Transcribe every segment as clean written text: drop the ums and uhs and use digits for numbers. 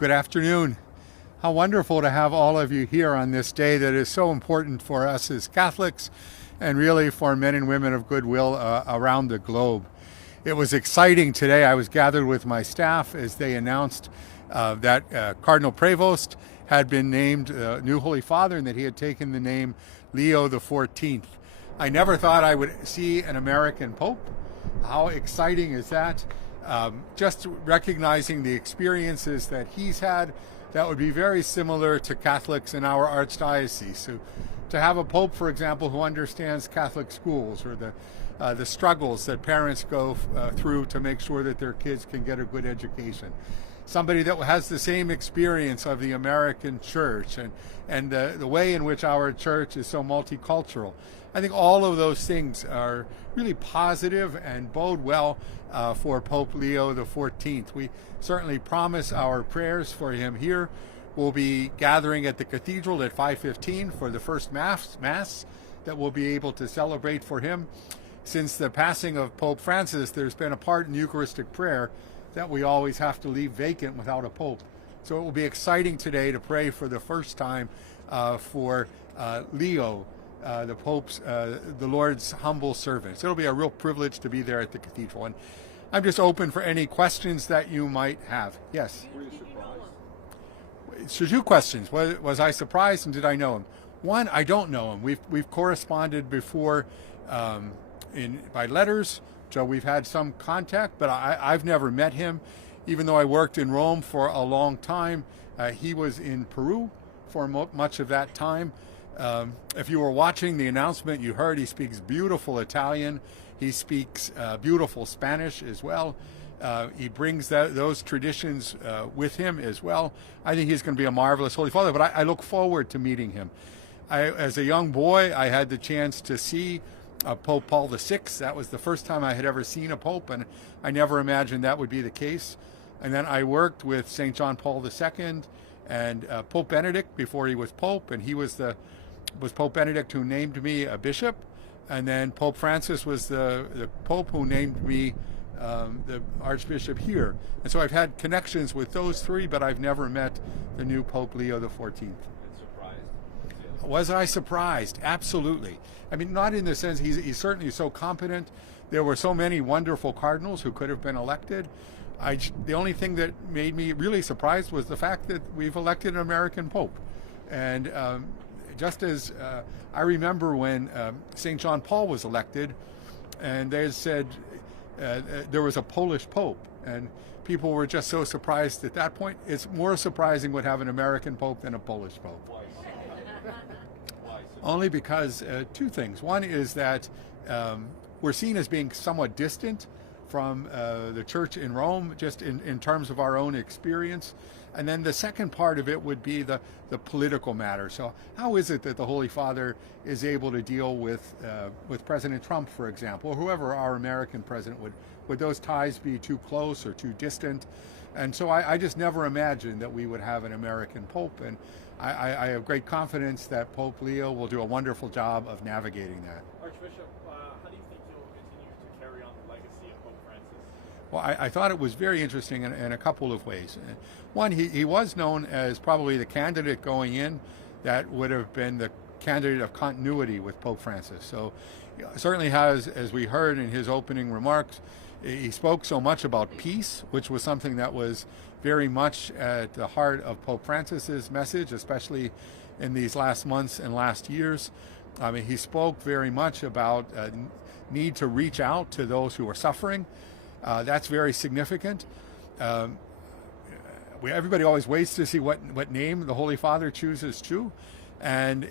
Good afternoon. How wonderful to have all of you here on this day that is so important for us as Catholics and really for men and women of goodwill around the globe. It was exciting today. I was gathered with my staff as they announced that Cardinal Prevost had been named new Holy Father and that he had taken the name Leo XIV. I never thought I would see an American Pope. How exciting is that? Just recognizing the experiences that he's had that would be very similar to Catholics in our Archdiocese. So to have a Pope, for example, who understands Catholic schools or the struggles that parents go through to make sure that their kids can get a good education. Somebody that has the same experience of the American church and the way in which our church is so multicultural. I think all of those things are really positive and bode well for Pope Leo XIV. We certainly promise our prayers for him here. We'll be gathering at the cathedral at 5:15 for the first Mass that we'll be able to celebrate for him. Since the passing of Pope Francis, there's been a part in Eucharistic prayer that we always have to leave vacant without a Pope. So it will be exciting today to pray for the first time for Leo, the Pope's, the Lord's humble servant. So it'll be a real privilege to be there at the cathedral. And I'm just open for any questions that you might have. Yes? Were you surprised? So 2 questions. Was I surprised and did I know him? One, I don't know him. We've corresponded before by letters. So we've had some contact, but I've never met him. Even though I worked in Rome for a long time, he was in Peru for much of that time. If you were watching the announcement, you heard he speaks beautiful Italian. He speaks beautiful Spanish as well. He brings those traditions with him as well. I think he's going to be a marvelous Holy Father, but I look forward to meeting him. As a young boy, I had the chance to see Pope Paul VI. That was the first time I had ever seen a Pope, and I never imagined that would be the case. And then I worked with St. John Paul II and Pope Benedict before he was Pope, and he was Pope Benedict who named me a bishop, and then Pope Francis was the Pope who named me the Archbishop here. And so I've had connections with those 3, but I've never met the new Pope Leo XIV. Was I surprised? Absolutely. I mean, not in the sense he's certainly so competent. There were so many wonderful cardinals who could have been elected. The only thing that made me really surprised was the fact that we've elected an American Pope. And just as I remember when St. John Paul was elected, and they said there was a Polish Pope, and people were just so surprised at that point. It's more surprising would have an American Pope than a Polish Pope. Why? Only because 2 things. One is that we're seen as being somewhat distant from the church in Rome, just in terms of our own experience. And then the second part of it would be the political matter. So how is it that the Holy Father is able to deal with President Trump, for example, or whoever our American president would those ties be too close or too distant? And so I just never imagined that we would have an American Pope. And I have great confidence that Pope Leo will do a wonderful job of navigating that. Archbishop, how do you think you'll continue to carry on the legacy of Pope Francis? Well, I thought it was very interesting in a couple of ways. One, he was known as probably the candidate going in that would have been the candidate of continuity with Pope Francis. So certainly has, as we heard in his opening remarks, he spoke so much about peace, which was something that was very much at the heart of Pope Francis's message, especially in these last months and last years. I mean, he spoke very much about need to reach out to those who are suffering. That's very significant. Everybody always waits to see what name the Holy Father chooses to. And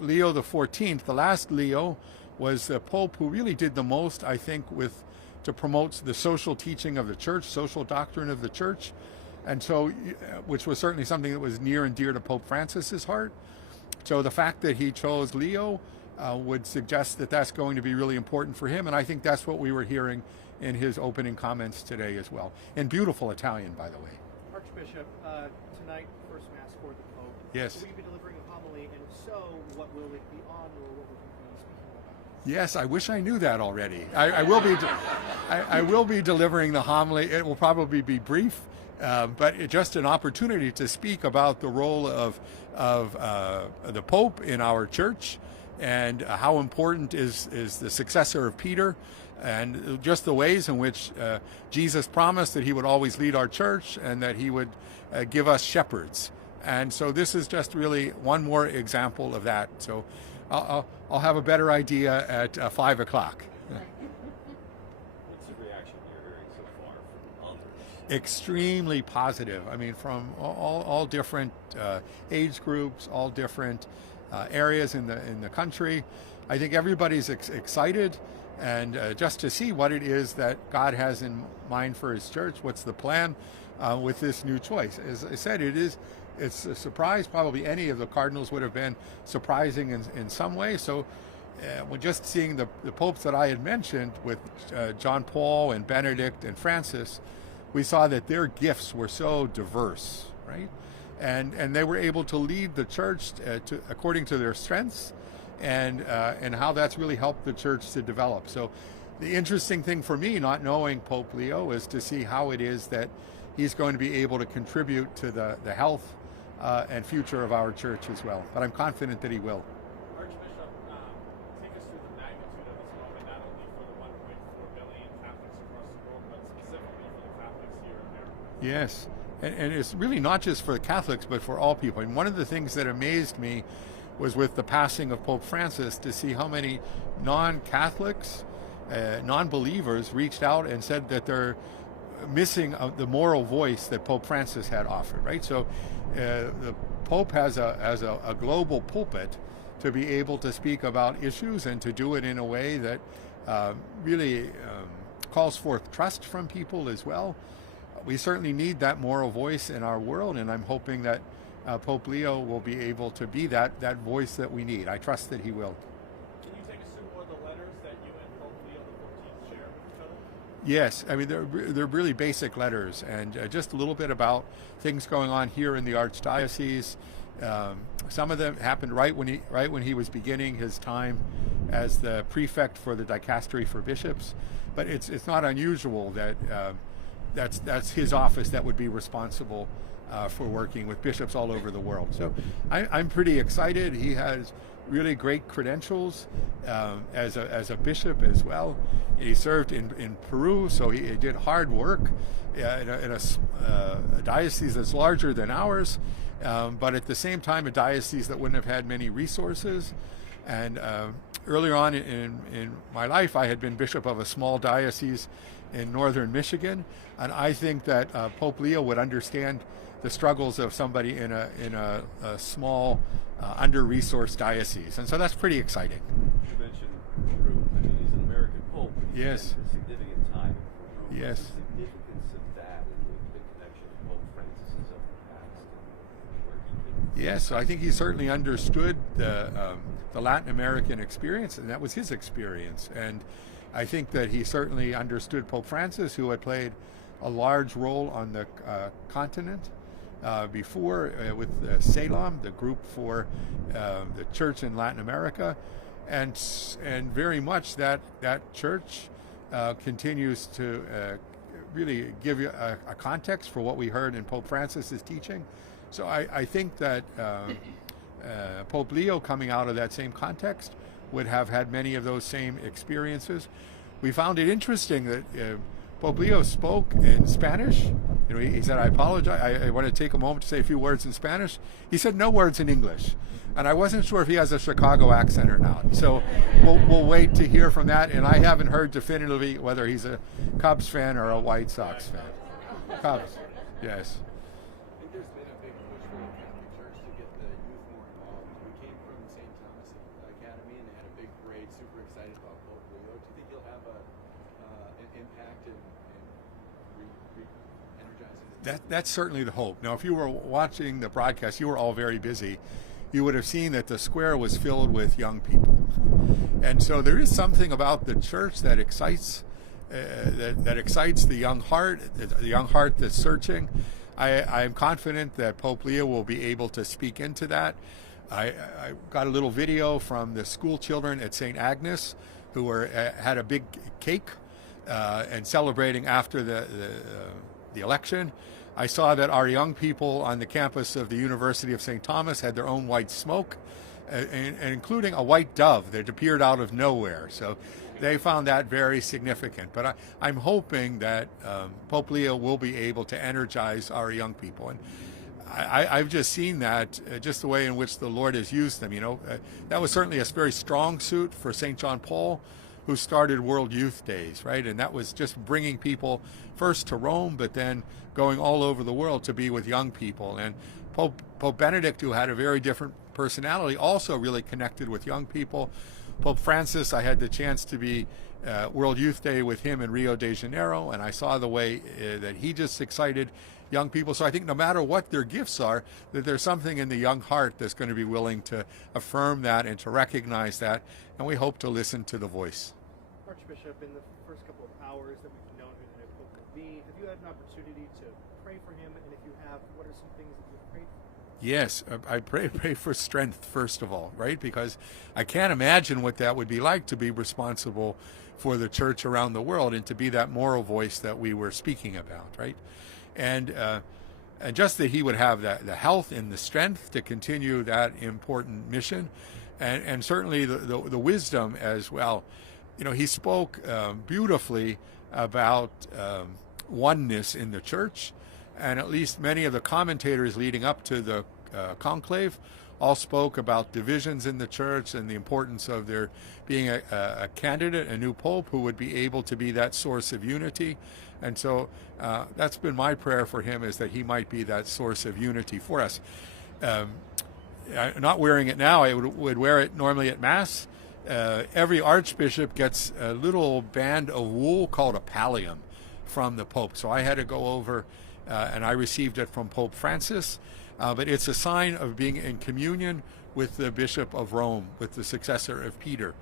Leo XIV, the last Leo, was the Pope who really did the most, I think, to promote the social teaching of the Church, social doctrine of the Church, and so, which was certainly something that was near and dear to Pope Francis's heart. So the fact that he chose Leo would suggest that that's going to be really important for him, and I think that's what we were hearing in his opening comments today as well. In beautiful Italian, by the way. Archbishop, tonight, first Mass for the Pope. Yes. Will you be delivering a homily, and if so, what will it be on, or what will you be speaking about? Yes, I wish I knew that already. I will be. I will be delivering the homily. It will probably be brief, but it's just an opportunity to speak about the role of the Pope in our church, and how important is the successor of Peter, and just the ways in which Jesus promised that he would always lead our church and that he would give us shepherds. And so this is just really one more example of that. So I'll have a better idea at 5 o'clock. What's the reaction you're hearing so far from others? Extremely positive. I mean, from all different age groups, all different areas in the country. I think everybody's excited, and just to see what it is that God has in mind for his church. What's the plan with this new choice? As I said, it's a surprise. Probably any of the cardinals would have been surprising in some way. So when just seeing the popes that I had mentioned with John Paul and Benedict and Francis, we saw that their gifts were so diverse, right? And they were able to lead the church according to their strengths, and how that's really helped the church to develop. So the interesting thing for me, not knowing Pope Leo, is to see how it is that he's going to be able to contribute to the health and future of our church as well. But I'm confident that he will. Archbishop, take us through the magnitude of this moment, not only for the 1.4 billion Catholics across the world, but specifically for the Catholics here in America. Yes, and it's really not just for the Catholics, but for all people. And one of the things that amazed me was with the passing of Pope Francis, to see how many non-Catholics, non-believers reached out and said that they're missing the moral voice that Pope Francis had offered, right? So the Pope has a global pulpit to be able to speak about issues and to do it in a way that really calls forth trust from people as well. We certainly need that moral voice in our world, and I'm hoping that Pope Leo will be able to be that voice that we need. I trust that he will. Can you take us through one of the letters that you and Pope Leo XIV share with each other? Yes, I mean they're really basic letters, and just a little bit about things going on here in the Archdiocese. Some of them happened right when he was beginning his time as the prefect for the dicastery for bishops. But it's not unusual that that's his office that would be responsible for working with bishops all over the world. So I'm pretty excited. He has really great credentials as a bishop as well. He served in Peru, so he did hard work in a diocese that's larger than ours, but at the same time a diocese that wouldn't have had many resources. And earlier on in my life, I had been bishop of a small diocese in northern Michigan, and I think that Pope Leo would understand the struggles of somebody in a small, under-resourced diocese, and so that's pretty exciting. You mentioned Peru. I mean, he's an American pope. Yes. He spent a significant time in Peru. Yes. What's the significance of that and the connection to Pope Francis's of the past and where he came? Yes, so I think he certainly understood the Latin American experience, and that was his experience. And I think that he certainly understood Pope Francis, who had played a large role on the continent before with Salem, the group for the church in Latin America, and very much that church continues to really give you a context for what we heard in Pope Francis's teaching. So I think that Pope Leo, coming out of that same context, would have had many of those same experiences. We found it interesting that Pope Leo spoke in Spanish. You know, he said, "I apologize. I want to take a moment to say a few words in Spanish." He said no words in English, and I wasn't sure if he has a Chicago accent or not. So we'll wait to hear from that. And I haven't heard definitively whether he's a Cubs fan or a White Sox fan. Cubs, yes. I think there's been a big push for the Catholic Church to get the youth more involved. We came from St. Thomas Academy and they had a big parade, super excited about Pope Leo. Do you think he'll have an impact in re-energizing? That's certainly the hope. Now, if you were watching the broadcast, you were all very busy. You would have seen that the square was filled with young people. And so there is something about the church that excites that excites the young heart that's searching. I'm confident that Pope Leo will be able to speak into that. I got a little video from the school children at St. Agnes who had a big cake and celebrating after the election. I saw that our young people on the campus of the University of St. Thomas had their own white smoke, and including a white dove that appeared out of nowhere. So they found that very significant. But I'm hoping that Pope Leo will be able to energize our young people. And I've just seen that, just the way in which the Lord has used them. That was certainly a very strong suit for St. John Paul, who started World Youth Days, right? And that was just bringing people first to Rome, but then going all over the world to be with young people. And Pope Benedict, who had a very different personality, also really connected with young people. Pope Francis, I had the chance to be World Youth Day with him in Rio de Janeiro, and I saw the way that he just excited young people. So I think no matter what their gifts are, that there's something in the young heart that's going to be willing to affirm that and to recognize that, and we hope to listen to the voice. Archbishop, in the first couple of hours that we've known who the new Pope will be, have you had an opportunity to pray for him? And if you have, what are some things that you've prayed for? Yes, I pray for strength, first of all, right? Because I can't imagine what that would be like to be responsible for the church around the world and to be that moral voice that we were speaking about, right? And just that he would have the health and the strength to continue that important mission, and certainly the wisdom as well. He spoke beautifully about oneness in the church, and at least many of the commentators leading up to the conclave all spoke about divisions in the church and the importance of there being a candidate, a new pope, who would be able to be that source of unity. And so that's been my prayer for him, is that he might be that source of unity for us. I'm not wearing it now. I would wear it normally at Mass. Every archbishop gets a little band of wool called a pallium from the Pope. So I had to go over and I received it from Pope Francis. But it's a sign of being in communion with the Bishop of Rome, with the successor of Peter.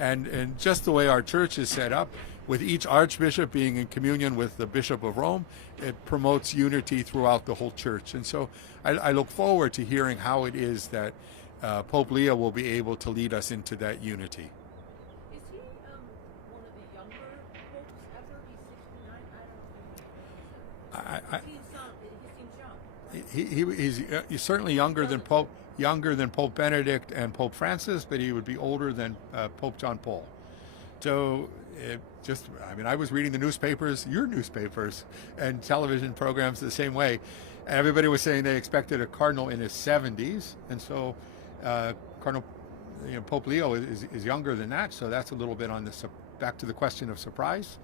And just the way our church is set up, with each archbishop being in communion with the Bishop of Rome, it promotes unity throughout the whole church. And so I look forward to hearing how it is that Pope Leo will be able to lead us into that unity. Is he one of the younger popes ever? He's 69. I don't think. He seems young. He's certainly younger than Pope Benedict and Pope Francis, but he would be older than Pope John Paul. So I was reading the newspapers, your newspapers, and television programs the same way. And everybody was saying they expected a cardinal in his 70s, and so Pope Leo is younger than that. So that's a little bit on this. Back to the question of surprise,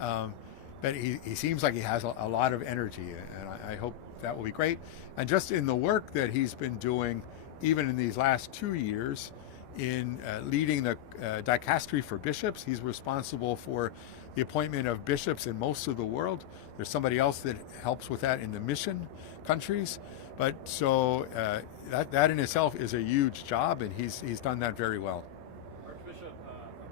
but he seems like he has a lot of energy, and I hope that will be great. And just in the work that he's been doing, even in these last 2 years, in leading the dicastery for bishops. He's responsible for the appointment of bishops in most of the world. There's somebody else that helps with that in the mission countries. But so that in itself is a huge job, and he's done that very well. Archbishop,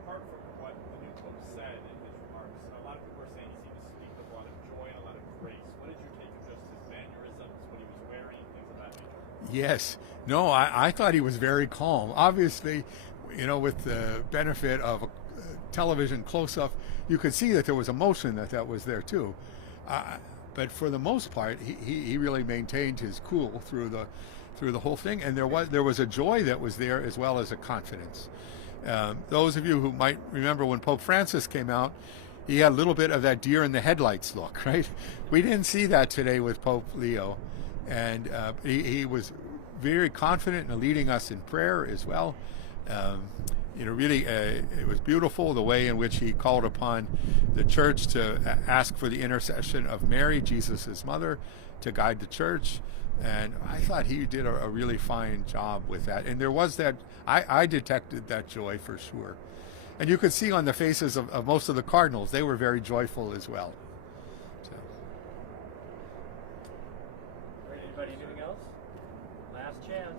apart from what the new Pope said in his remarks, a lot of people are saying he seemed to speak with a lot of joy and a lot of grace. What did you take of just his mannerisms, what he was wearing, things of that nature? Yes. No, I thought he was very calm. Obviously, with the benefit of a television close-up, you could see that there was emotion that was there too. But for the most part, he really maintained his cool through the whole thing, and there was a joy that was there as well as a confidence. Those of you who might remember when Pope Francis came out, he had a little bit of that deer in the headlights look, right? We didn't see that today with Pope Leo, and he was very confident in leading us in prayer as well. Really, it was beautiful the way in which he called upon the church to ask for the intercession of Mary, Jesus' mother, to guide the church. And I thought he did a really fine job with that. And there was that, I detected that joy for sure. And you could see on the faces of most of the cardinals, they were very joyful as well. So. All right, anybody, anything else? Last chance.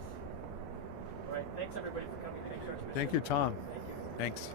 All right, thanks everybody for coming. Thanks, Archbishop. Thank you, Tom. Thank you. Thanks.